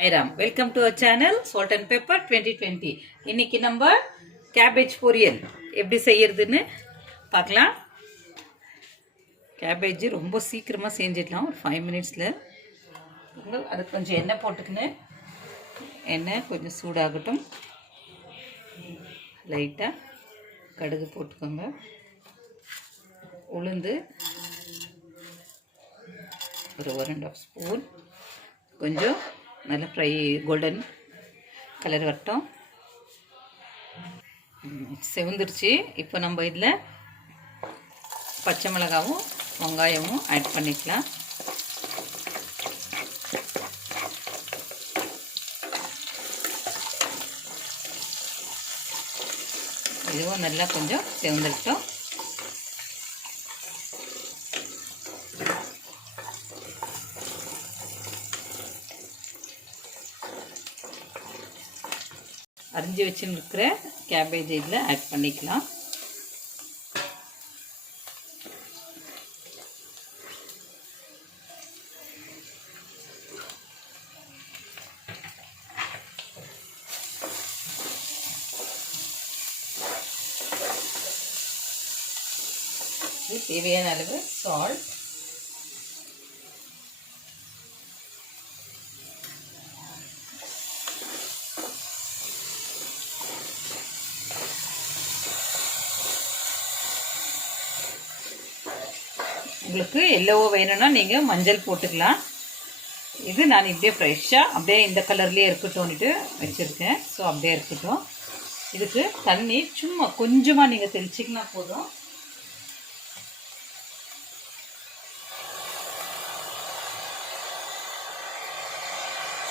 Hi Ram, welcome to our channel Salt and Pepper 2020. இன்னைக்கு நம்ம cabbage பொரியல் எப்படி செய்யறதுன்னு பார்க்கலாம். கேபேஜ் ரொம்ப சீக்கிரமா செஞ்சிடலாம், ஒரு 5 மினிட்ஸ்ல. அது கொஞ்சம் எண்ணெய் போட்டுக்கின்னு எண்ணெய் கொஞ்சம் சூடாகட்டும். லைட்டா கடுகு போட்டுக்கோங்க. உளுந்து ஒரு 1.5 ஸ்பூன். கொஞ்சம் நல்லா ஃப்ரை கோல்டன் கலர் வரட்டும். செவந்துருச்சு. இப்போ நம்ம இதில் பச்சை மிளகாவும் வெங்காயமும் ஆட் பண்ணிக்கலாம். இதுவும் நல்லா கொஞ்சம் செவந்துருட்டோம். அரிஞ்சு வச்சுருக்கிற கேபேஜ் இதில் ஆட் பண்ணிக்கலாம். தேவையான அளவு சால்ட், உங்களுக்கு எல்லோவோ வேணும்னா நீங்கள் மஞ்சள் போட்டுக்கலாம். இது நான் இப்படியே ஃப்ரெஷ்ஷாக அப்படியே இந்த கலர்லேயே இருக்கட்டும்னுட்டு வச்சுருக்கேன். ஸோ அப்படியே இருக்கட்டும். இதுக்கு தண்ணி சும்மா கொஞ்சமாக நீங்கள் தெளிச்சிக்கினா போதும்.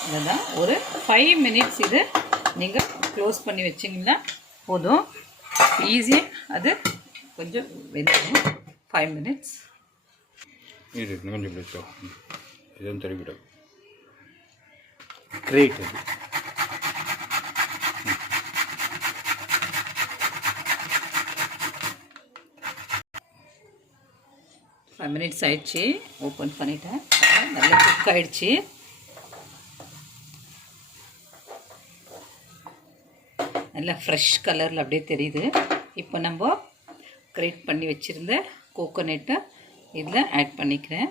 இதுதான் ஒரு 5 மினிட்ஸ் இது நீங்கள் க்ளோஸ் பண்ணி வச்சிங்கன்னா போதும். ஈஸியாக அது கொஞ்சம் வெந்துடும். 5 மினிட்ஸ் கொஞ்சம் பிடிச்சோம். இதுவும் தெரிவிடும் கிரேட். அது 5 மினிட்ஸ் ஆயிடுச்சு. ஓப்பன் பண்ணிட்டேன். நல்லா குக் ஆயிடுச்சு. நல்லா ஃப்ரெஷ் கலரில் அப்படியே தெரியுது. இப்போ நம்ம கிரேட் பண்ணி வச்சுருந்த கோகோனட்டை இதில் ஆட் பண்ணிக்கிறேன்.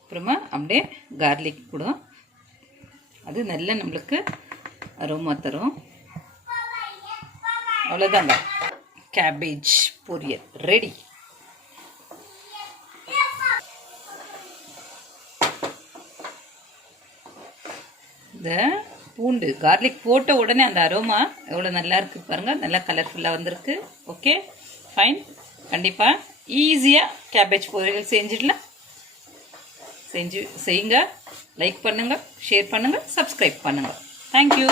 அப்புறமா அப்படியே கார்லிக் கூட, அது நல்லா நம்மளுக்கு அரோமா தரும். அவ்வளோதாங்க, கேபேஜ் பொரியல் ரெடி. இந்த பூண்டு கார்லிக் போட்ட உடனே அந்த அரோமா எவ்வளோ நல்லா இருக்குது பாருங்கள். நல்லா கலர்ஃபுல்லாக வந்திருக்கு. Okay, fine. கண்டிப்பாக ஈஸியாக கேபேஜ் பொரியல் செஞ்சிடலாம். செய்யுங்க. லைக் பண்ணுங்கள், ஷேர் பண்ணுங்கள், சப்ஸ்கிரைப் பண்ணுங்கள். தேங்க்யூ.